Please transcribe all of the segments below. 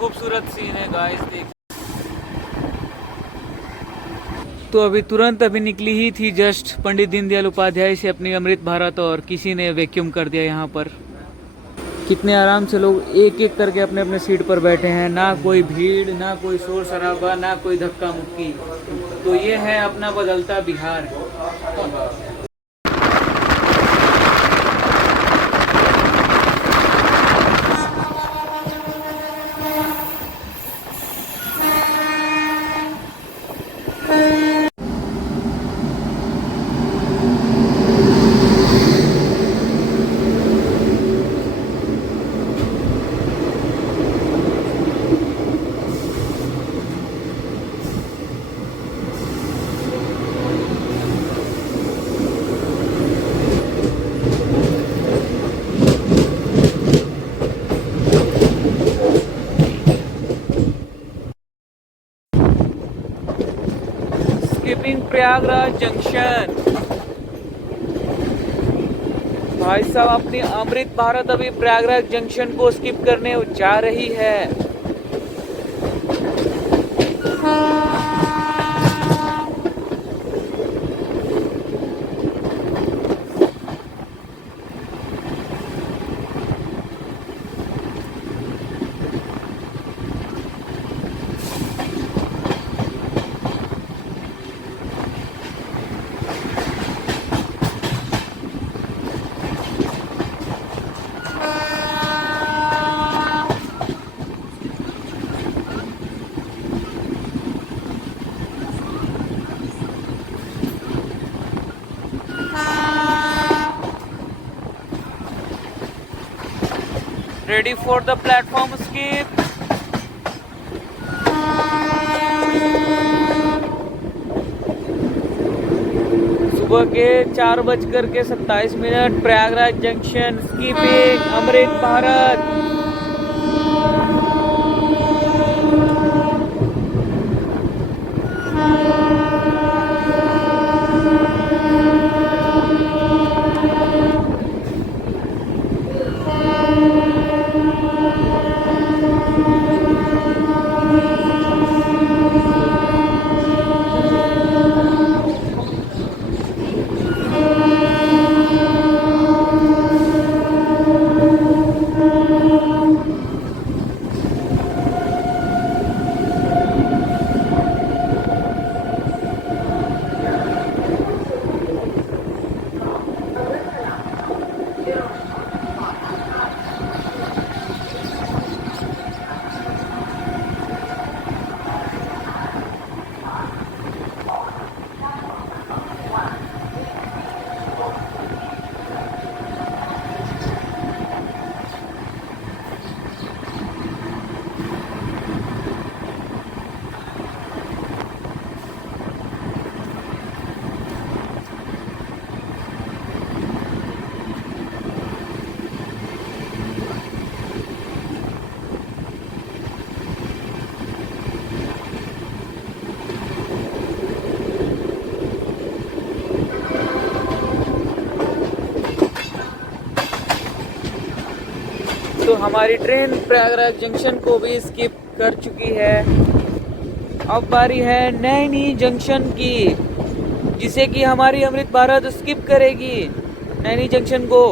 खूबसूरत सीन है गाइस, देख। तो अभी तुरंत अभी निकली ही थी जस्ट पंडित दीनदयाल उपाध्याय से अपनी अमृत भारत, और किसी ने वैक्यूम कर दिया यहाँ पर। कितने आराम से लोग एक एक करके अपने अपने सीट पर बैठे हैं, ना कोई भीड़, ना कोई शोर शराबा, ना कोई धक्का मुक्की। तो ये है अपना बदलता बिहार। स्किपिंग प्रयागराज जंक्शन। भाई साहब अपनी अमृत भारत अभी प्रयागराज जंक्शन को स्किप करने जा रही है। Ready for the platform skip. सुबह के 4:27 प्रयागराज जंक्शन स्कीपिंग अमृत भारत। तो हमारी ट्रेन प्रयागराज जंक्शन को भी स्किप कर चुकी है। अब बारी है नैनी जंक्शन की, जिसे कि हमारी अमृत भारत स्किप करेगी नैनी जंक्शन को।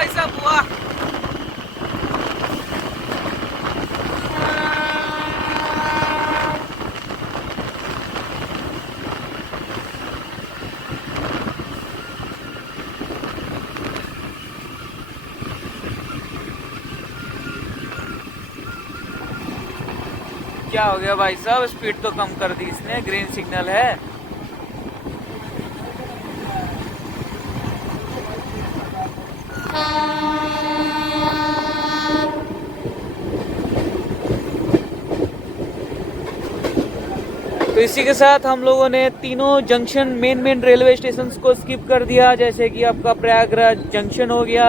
भाई साहब, वाह। क्या हो गया भाई साहब, स्पीड तो कम कर दी इसने, ग्रीन सिग्नल है। तो इसी के साथ हम लोगों ने तीनों जंक्शन मेन रेलवे स्टेशन को स्किप कर दिया, जैसे कि आपका प्रयागराज जंक्शन हो गया,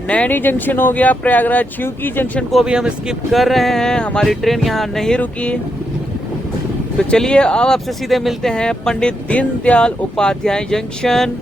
नैनी जंक्शन हो गया, प्रयागराज छिवकी जंक्शन को भी हम स्किप कर रहे हैं। हमारी ट्रेन यहाँ नहीं रुकी। तो चलिए अब आपसे सीधे मिलते हैं पंडित दीनदयाल उपाध्याय जंक्शन।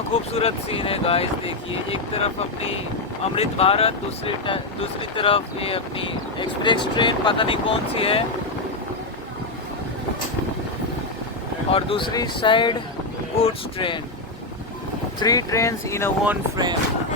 कितना खूबसूरत सीन है गाइस, देखिए एक तरफ अपनी अमृत भारत, दूसरी तरफ ये अपनी एक्सप्रेस ट्रेन, पता नहीं कौन सी है, और दूसरी साइड गुड्स ट्रेन। 3 ट्रेन्स इन अ 1 फ्रेम।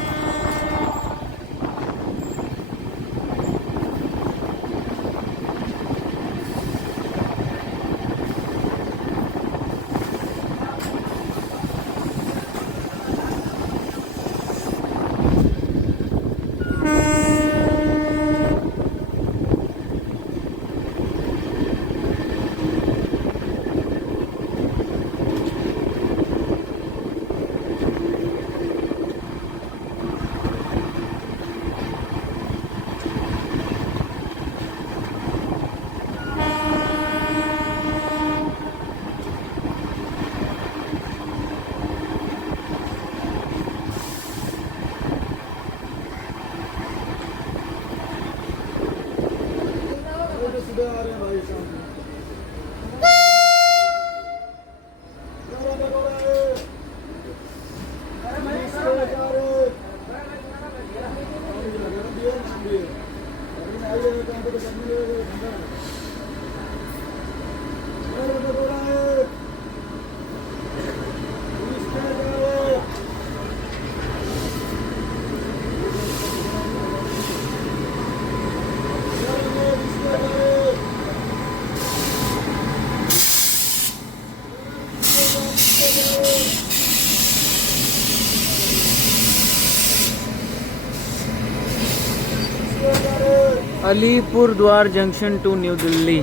अलीपुर द्वार जंक्शन टू न्यू दिल्ली।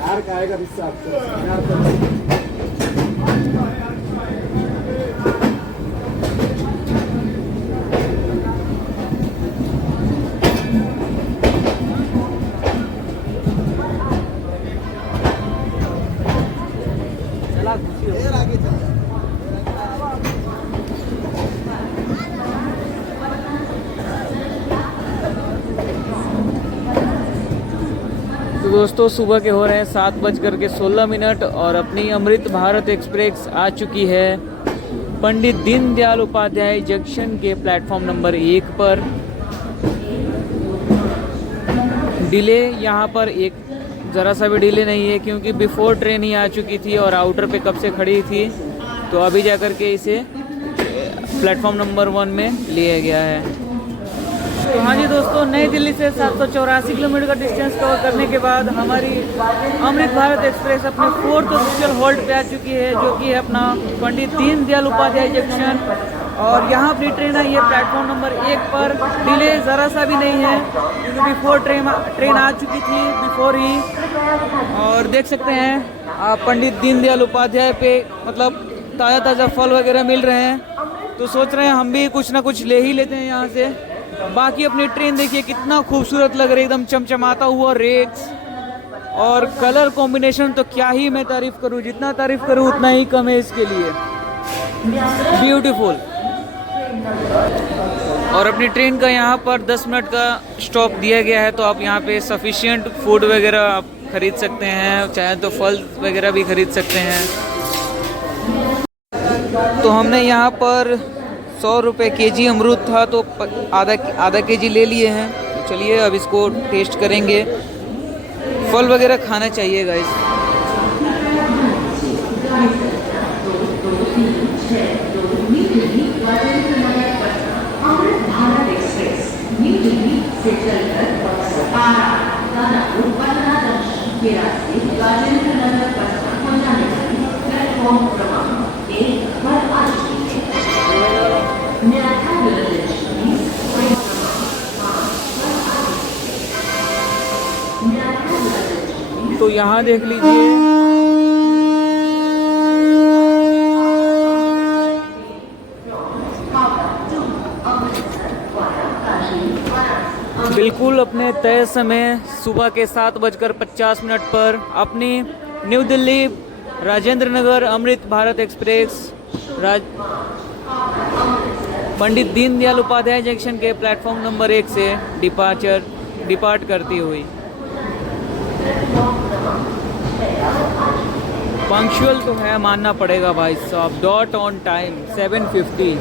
यार का आएगा इससे आपको तो दोस्तों सुबह के हो रहे हैं 7:16 और अपनी अमृत भारत एक्सप्रेस आ चुकी है पंडित दीनदयाल उपाध्याय जंक्शन के प्लेटफॉर्म नंबर 1 पर। डिले यहाँ पर एक ज़रा सा भी डिले नहीं है, क्योंकि बिफोर ट्रेन ही आ चुकी थी और आउटर पे कब से खड़ी थी, तो अभी जा कर के इसे प्लेटफॉर्म नंबर 1 में लिया गया है। तो हाँ जी दोस्तों, नई दिल्ली से 784 किलोमीटर का डिस्टेंस कवर करने के बाद हमारी अमृत भारत एक्सप्रेस अपने 4th ऑफिशियल होल्ड पे आ चुकी है, जो कि है अपना पंडित दीनदयाल उपाध्याय जंक्शन। और यहाँ अपनी ट्रेन आई है प्लेटफॉर्म नंबर 1 पर। डिले ज़रा सा भी नहीं है, क्योंकि बिफोर ट्रेन आ चुकी थी बिफोर ही। और देख सकते हैं आप पंडित दीनदयाल उपाध्याय पे मतलब ताज़ा ताज़ा फल वगैरह मिल रहे हैं, तो सोच रहे हैं हम भी कुछ ना कुछ ले ही लेते हैं यहाँ से। बाकी अपनी ट्रेन देखिए कितना खूबसूरत लग रही है, एकदम चमचमाता हुआ रेक्स और कलर कॉम्बिनेशन, तो क्या ही मैं तारीफ करूँ, जितना तारीफ करूँ उतना ही कम है इसके लिए। ब्यूटीफुल। और अपनी ट्रेन का यहाँ पर 10 मिनट का स्टॉप दिया गया है, तो आप यहाँ पे सफिशिएंट फूड वगैरह आप खरीद सकते हैं, चाहे तो फल वगैरह भी खरीद सकते हैं। तो हमने यहाँ पर 100 रुपये केजी अमरूद था, तो आधा केजी ले लिए हैं। तो चलिए अब इसको टेस्ट करेंगे। फल वगैरह खाना चाहिए गाइस। तो यहाँ देख लीजिए, बिल्कुल अपने तय समय सुबह के 7:50 पर अपनी न्यू दिल्ली राजेंद्र नगर अमृत भारत एक्सप्रेस पंडित दीनदयाल उपाध्याय जंक्शन के प्लेटफॉर्म नंबर 1 से डिपार्ट करती हुई पंक्चुअल तो है, मानना पड़ेगा भाई साहब, डॉट ऑन टाइम 7:50।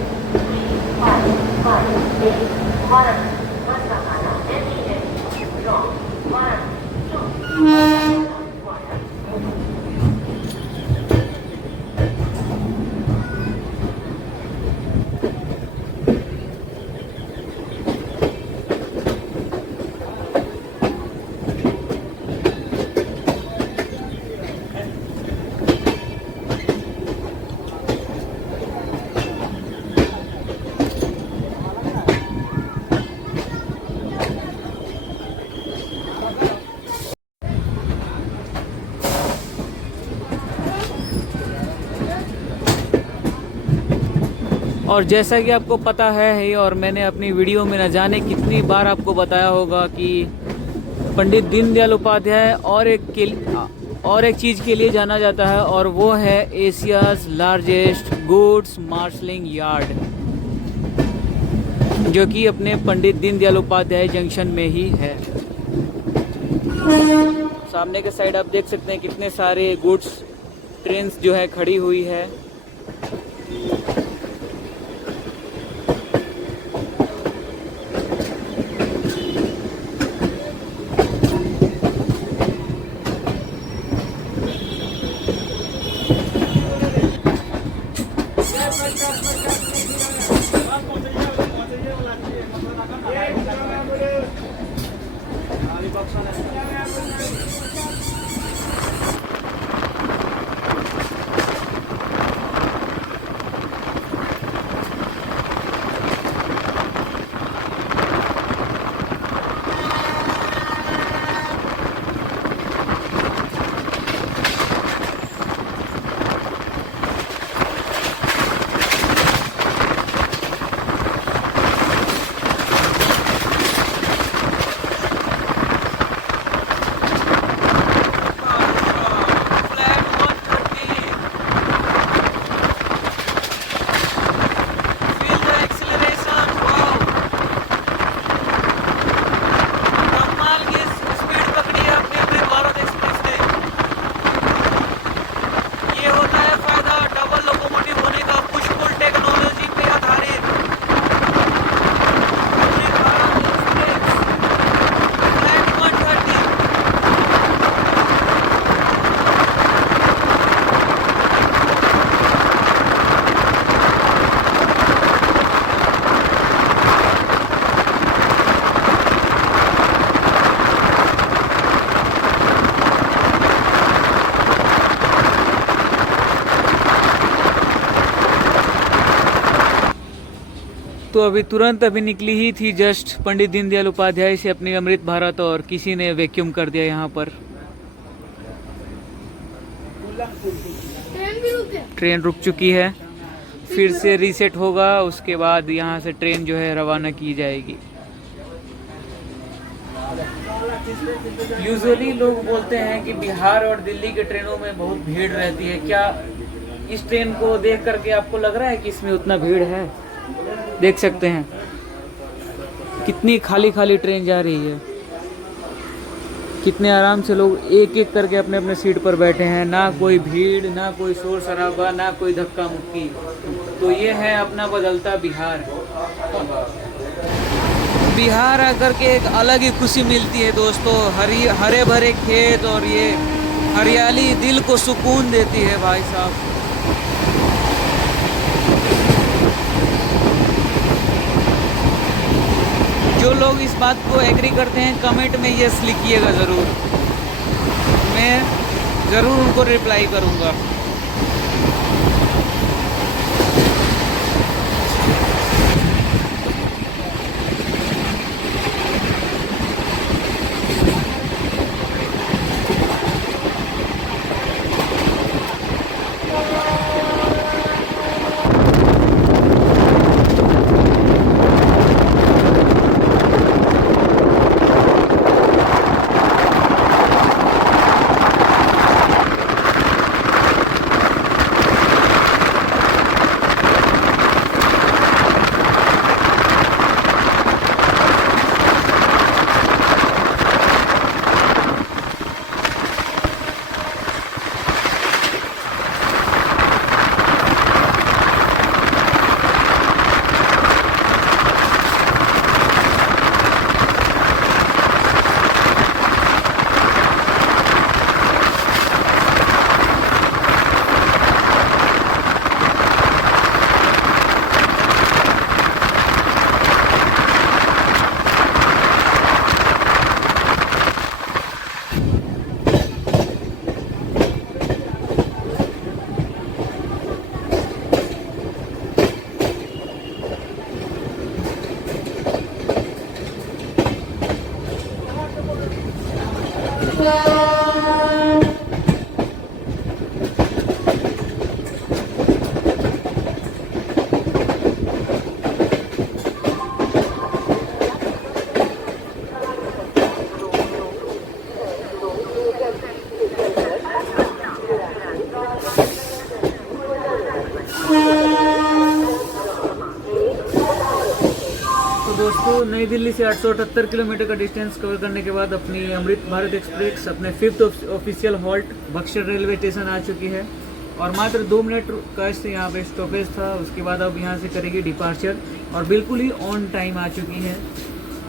और जैसा कि आपको पता है ही, और मैंने अपनी वीडियो में न जाने कितनी बार आपको बताया होगा कि पंडित दीनदयाल उपाध्याय और एक चीज़ के लिए जाना जाता है, और वो है Asia's largest goods marshalling yard, जो कि अपने पंडित दीनदयाल उपाध्याय जंक्शन में ही है। सामने के साइड आप देख सकते हैं कितने सारे गुड्स ट्रेन्स जो है खड़ी हुई है। तो अभी तुरंत अभी निकली ही थी जस्ट पंडित दीनदयाल उपाध्याय से अपनी अमृत भारत, और किसी ने वैक्यूम कर दिया यहाँ पर। ट्रेन रुक चुकी है, फिर से रीसेट होगा, उसके बाद यहाँ से ट्रेन जो है रवाना की जाएगी। यूजुअली लोग बोलते हैं कि बिहार और दिल्ली के ट्रेनों में बहुत भीड़ रहती है। क्या इस ट्रेन को देख करके आपको लग रहा है कि इसमें उतना भीड़ है? देख सकते हैं कितनी खाली खाली ट्रेन जा रही है, कितने आराम से लोग एक एक करके अपने अपने सीट पर बैठे हैं। ना कोई भीड़, ना कोई शोर शराबा, ना कोई धक्का मुक्की। तो ये है अपना बदलता बिहार। बिहार आकर के एक अलग ही खुशी मिलती है दोस्तों। हरे भरे खेत और ये हरियाली दिल को सुकून देती है भाई साहब। जो लोग इस बात को एग्री करते हैं कमेंट में यस लिखिएगा ज़रूर, मैं ज़रूर उनको रिप्लाई करूँगा। तो दोस्तों नई दिल्ली से 878 किलोमीटर का डिस्टेंस कवर करने के बाद अपनी अमृत भारत एक्सप्रेस अपने 5th official halt Buxar railway station आ चुकी है और मात्र 2 मिनट का इससे यहाँ पे स्टॉपेज था। उसके बाद अब यहाँ से करेगी डिपार्चर और बिल्कुल ही ऑन टाइम आ चुकी है।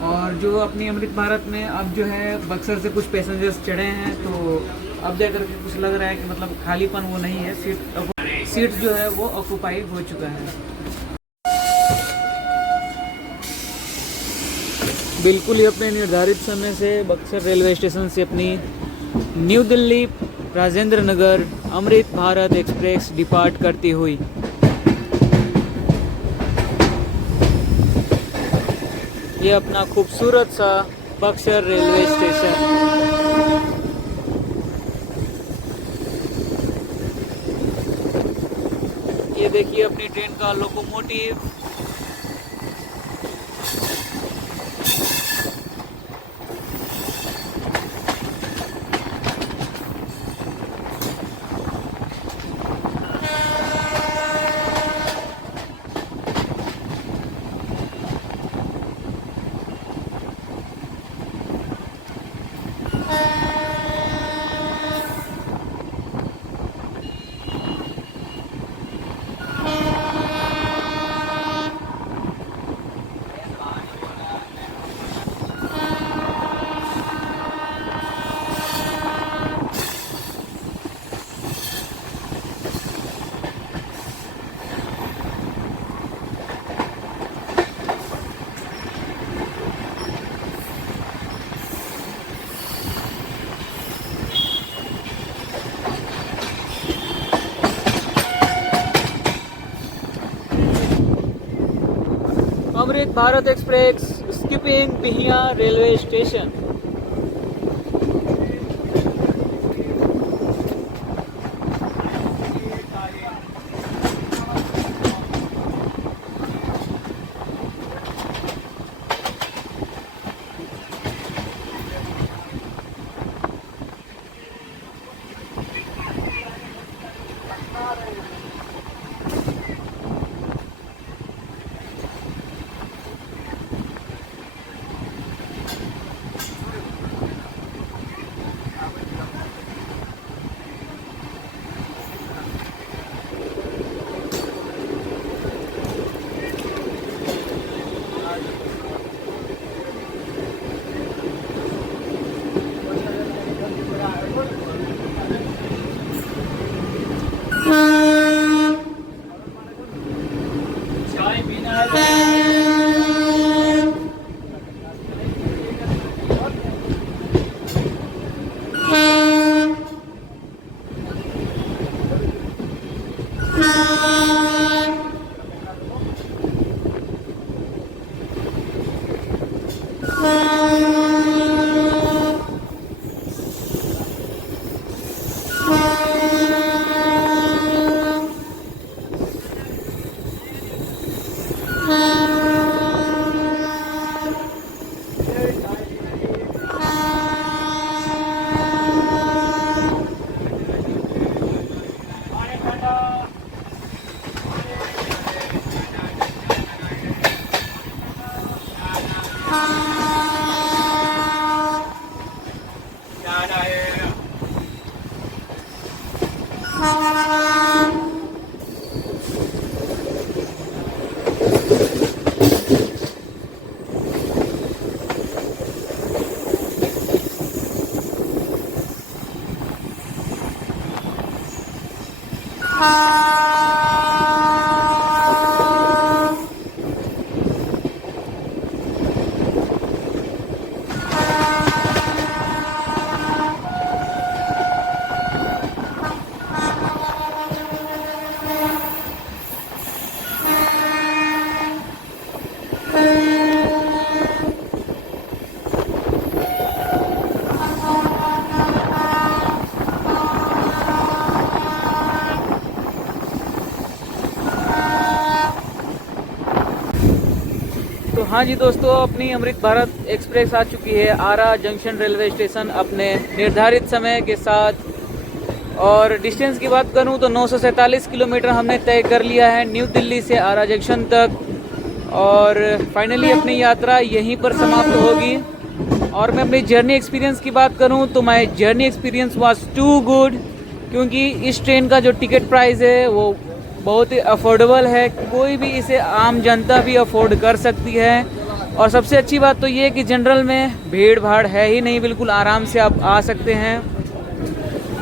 और जो अपनी अमृत भारत में अब जो है बक्सर से कुछ पैसेंजर्स चढ़े हैं तो अब जाकर के कुछ लग रहा है कि मतलब खालीपन वो नहीं है, सीट जो है वो ऑक्यूपाई हो चुका है। बिल्कुल ही अपने निर्धारित समय से बक्सर रेलवे स्टेशन से अपनी न्यू दिल्ली राजेंद्र नगर अमृत भारत एक्सप्रेस डिपार्ट करती हुई ये अपना खूबसूरत सा बक्सर रेलवे स्टेशन। ये देखिए अपनी ट्रेन का locomotive. Amrit Bharat Express skipping Bihiya railway station. हाँ जी दोस्तों, अपनी अमृत भारत एक्सप्रेस आ चुकी है आरा जंक्शन रेलवे स्टेशन अपने निर्धारित समय के साथ। और डिस्टेंस की बात करूं तो 947 किलोमीटर हमने तय कर लिया है न्यू दिल्ली से आरा जंक्शन तक। और फाइनली अपनी यात्रा यहीं पर समाप्त होगी। और मैं अपनी जर्नी एक्सपीरियंस की बात करूं तो my journey experience was too good, क्योंकि इस ट्रेन का जो टिकट प्राइस है वो बहुत ही अफोर्डेबल है। कोई भी इसे आम जनता भी अफोर्ड कर सकती है। और सबसे अच्छी बात तो ये कि जनरल में भीड़ भाड़ है ही नहीं, बिल्कुल आराम से आप आ सकते हैं।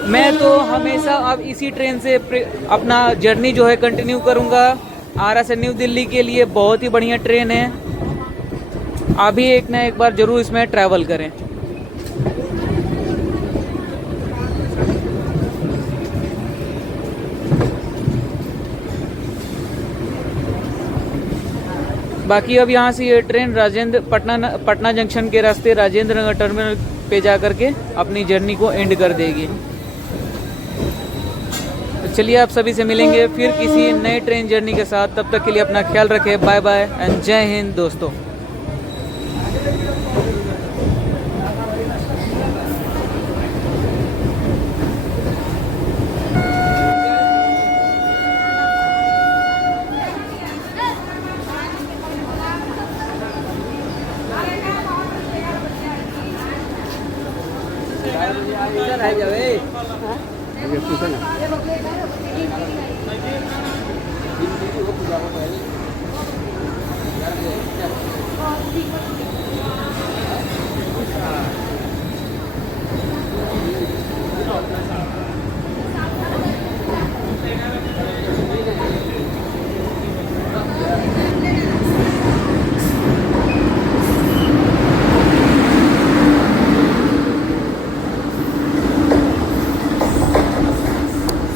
मैं तो हमेशा अब इसी ट्रेन से अपना जर्नी जो है कंटिन्यू करूँगा। आरा से न्यू दिल्ली के लिए बहुत ही बढ़िया ट्रेन है, आप भी एक ना एक बार ज़रूर इसमें ट्रैवल करें। बाकी अब यहाँ से ये ट्रेन पटना जंक्शन के रास्ते राजेंद्र नगर टर्मिनल पे जा कर के अपनी जर्नी को एंड कर देगी। तो चलिए आप सभी से मिलेंगे फिर किसी नए ट्रेन जर्नी के साथ। तब तक के लिए अपना ख्याल रखें। बाय बाय एंड जय हिंद दोस्तों। ये पूछा ना।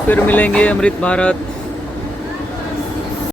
फिर मिलेंगे अमृत भारत